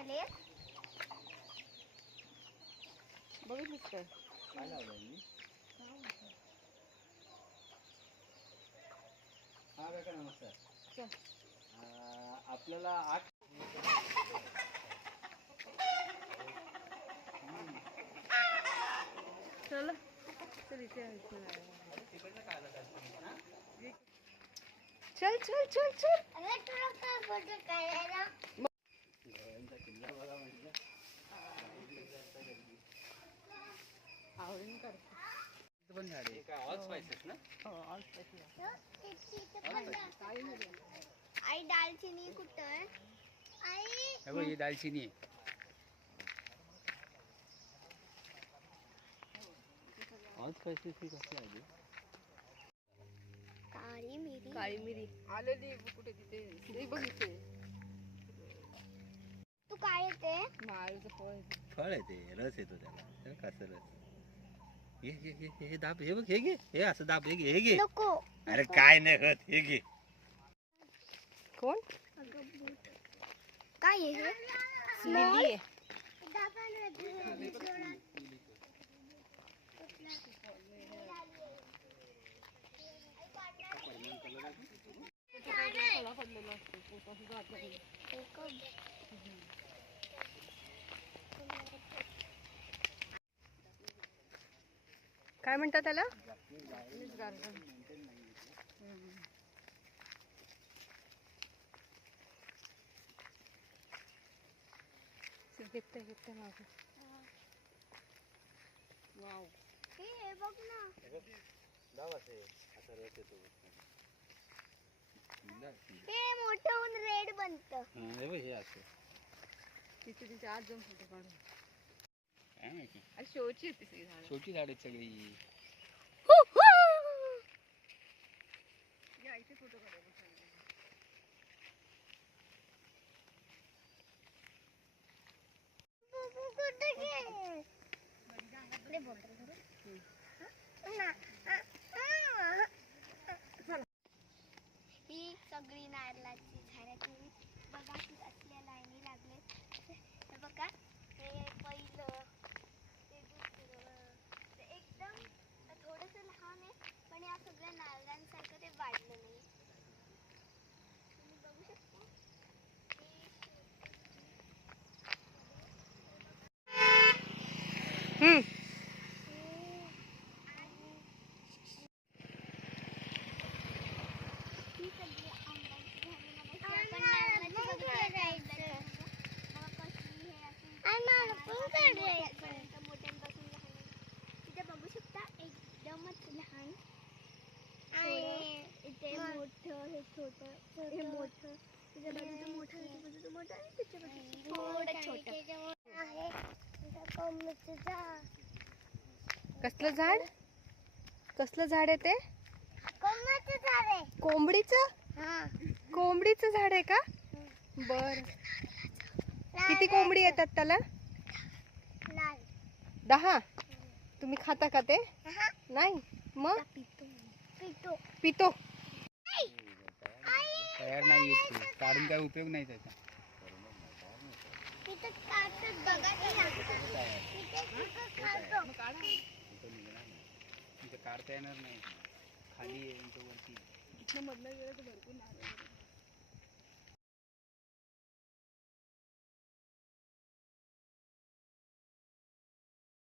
राहिले बघितलीस काय? काय लावलंय मी? हा काका नमस्कार. चल. आपल्याला 8 चल चल इथे चल चल चल चल. अरे तुला काय फोटो काढायला गोव्यांचा किल्ला बघा म्हटलं. आवडीने काढतो. इथं पण झाड आहे. काय ऑल स्पाइसेस ना? हो ऑल स्पाइसी. आई दालचिनी कुठं आहे आई हे बघ ही दालचिनी आहे. ऑल स्पाइसेस ही कसली आहे? काळी मिरी आलेली कुठे तिथे ते बघितले. तू काय येते नारळाचं फळ. फळ आहे ते, रस येतो त्याला. त्याला कसं रस? हे हे हे हे दाब, हे बघ, हे घे, हे असं दाब, हे घे, हे घे. नको अरे काय नाही होत, हे घे. कोण? काय आहे हे लिली आहे. पडलेला असतो. काय म्हणतात त्याला? गार्डन. घेते मागे. वाव. हे बघ ना दाब असे, असा रस येतो. हे मोठं होऊन रेड बनतं. हे बघ, हे असं. तिथे आज जाऊन फोटो काढू. काय माहिती? आणि शोची होती सगळी झाडं. छोटी झाड आहेत सगळी. या इथे फोटो काढायला. ही सगळी नारळाची झाडं तुम्ही बघा की असल्या लाईनी लागले. हे बघा, हे पहिलं, ते दुसरं, ते एकदम थोडंसं लहान आहे, पण या सगळ्या नारळांसारखं ते वाढलं नाही. तुम्ही बघू शकता. तिथे बघू शकता एकदमच लहान, इथे मोठं, हे छोटं, हे मोठं, तिच्या बाजूचं मोठं, तिच्या बाजूचं मोठं आणि तिच्या बाजूचं थोडं छोटं आहे. कसलं झाड? कसलं झाड आहे ते? कोंबडीचं झाड आहे. कोंबडीचं? हा. कोंबडीचं झाड आहे का? बर. किती कोंबडी येतात त्याला? 10. तुम्ही खाता का ते? नाही. मग पितो. पितो. तयार नाही येत ते. काढून काय उपयोग नाही त्याचा. पितो काढतात बघा ते लागतं. पितो खातो. काढता येणार नाही. खाली वरती. इथनं मधलं गेलं तर भरपूर नारळ.